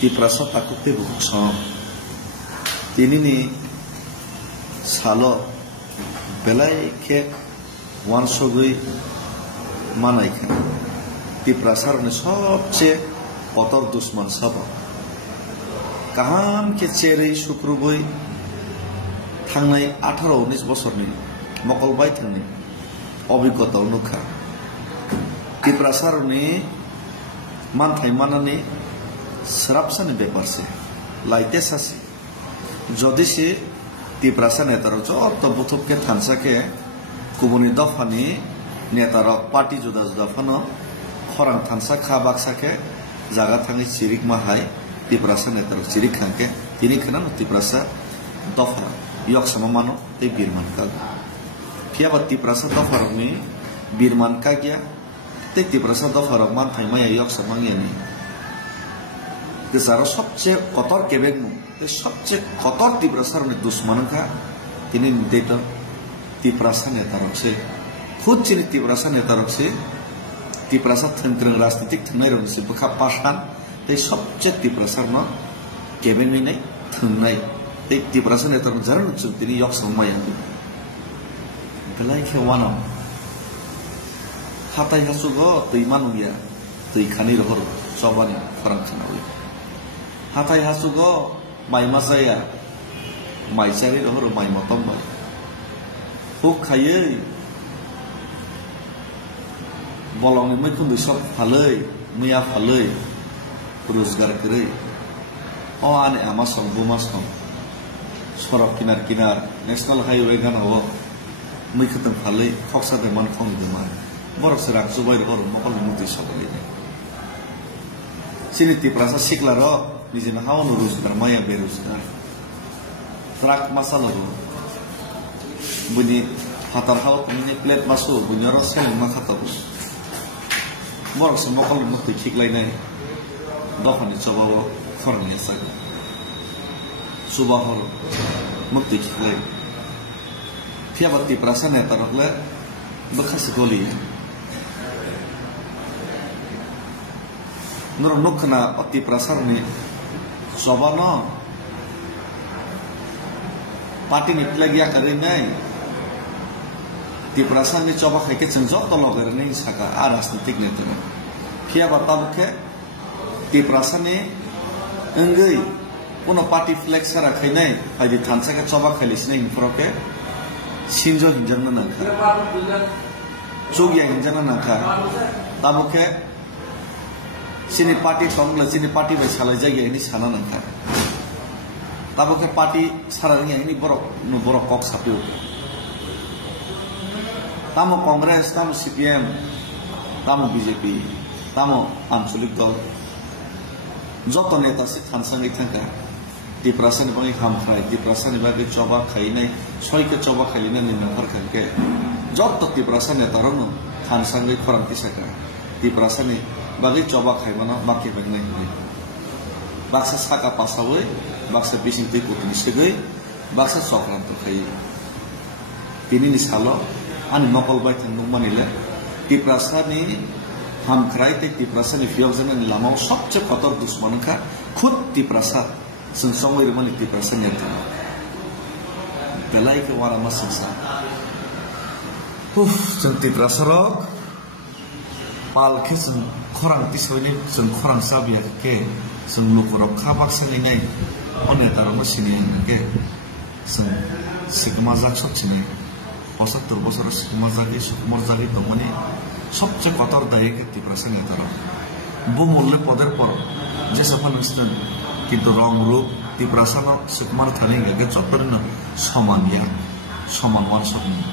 Tiprasa takute buksong. Tini ni salo belai ke wansogui manai ke. Tiprasar ne सबसे কতর দুশ্মন সব কাহাম কে চেরে শুক্রবই থাংনাই 18-19 বছরনি মকলবাই থাংনি অভিজ্ঞতা অনুখা তিপ্রাসারনি মানথাই মানানি সরাবসানি ব্যাপারসে লাইতে সাসি যদি সে তিপ্রাসা নেতার যত বুথকে থানসাকে কুবনি দফানি নেতার পার্টি জুদা জুদা ফানো খরাং থানসা খা বাকসাকে জায়গা থাকি চিরিক মাহাই তিপ্রাসা নেতার চিরিক খানকে তিনি খানা তিপ্রাসা দফা ইয়ক সমমানো এই বীরমান কাগ ফিয়াবা তিপ্রাসা দফারকনি বীরমান কাগিয়া তে তিপ্রাসা দফারক মান থাইমায়া ইয়ক সমাঙ্গিয়ানি যারা সবচেয়ে কতর কেবেগমু সবচেয়ে কতর তিপ্রাসার দুশ্মন খা তিনি নির্দেত তিপ্রাসা নেতারকসে খুদ চিনি তিপ্রাসা নেতারকসে तिप्रासा थंत्रं राजनीतिक थंनाय रंगसे बखा पाशान ते सबसे तिप्रासार न केबेंनि नै थंनाय ते तिप्रासा नेतर जरन चुक्तिनि यक सममाय गलाय खेवानो हाताय हासुगो दैमानुया दैखानि रहर सबानि फरांखानावै हाताय हासुगो माइमासाया माइसारि रहर माइमतमबाय हुक खायै bolong ni मैखुन दुसब फालै मैया फालै रोजगार करै ओ आने आमा सम बुमा सम सरक किनार किनार नेशनल हाईवे गान हो मैखुन फालै खक्सा दे मन खं दुमा बरक सराक जुबाय हर मकल मुति सबले सिनि तिप्रासा सिकला र निजिना हावन रोजगार माया बेरोजगार ट्राक मासालो बुनि हातार हाव तुमनि प्लेट मासो बुनिरो सेल मा खाताबो Morok semua kalau mukti cik lainnya, dohan itu coba korangnya saja. Subah horo mukti cik lain. Tiap waktu perasaan ya taruhlah bekas sekali. Nur kena waktu perasaan ni, coba no. Parti ni lagi yang kerana Tiprasa ने चौबा खाके चंजो तो लोगर नहीं सका आ राजनीतिक नेता ने क्या बताओ के तिप्रासा ने अंगई उन पार्टी फ्लेक्स रखे नहीं आदि थानसा के चौबा खालिस नहीं इंफ्रो के सिंजो हिंजन ना नखा चोगिया हिंजन ना नखा तब के सिनी पार्टी कांग्ला सिनी पार्टी में साला जाएगा ini साना नखा तब के पार्टी सारा ini borok kok sapiu Tamo Kongres, tamo CPM, tamo BJP, tamo Anchulik Dol. Joto neta si thansangi thangka. Tiprasa ni bagi ham khai, tiprasa ni bagi coba khai nai, soi ke coba khai ni nangkar khangke. Joto tiprasa neta rono thansangi khorang tisaka. Tiprasa ni bagi coba khai mana maki bagi nai. Baksa saka pasawai, baksa bising tu ikut ni segai, baksa sokran tu khai. Tini ni salo. Ani nokol baik tentang mana le, tiprasa ni ham kerai te tiprasa ni fiausan ni lama सबसे kotor दुश्मन का खुद tiprasa sensong itu mana tiprasa nyata. Belai ke warna mas sensa. Sen tiprasa rok, pal ke sen korang tisau ni sen korang sabiar ke sen lukurok kabak sen ini, orang taruh mesin yang ke sen sikmazak sok cini. Pasal terbesar sekumar zagi teman ni, सबसे kotor daya ke tiprasa ni taruh. Bumulnya poder por, jasa panusten, kita orang mulu tiprasa no sekumar thani gak, coba na saman ya, saman wan saman.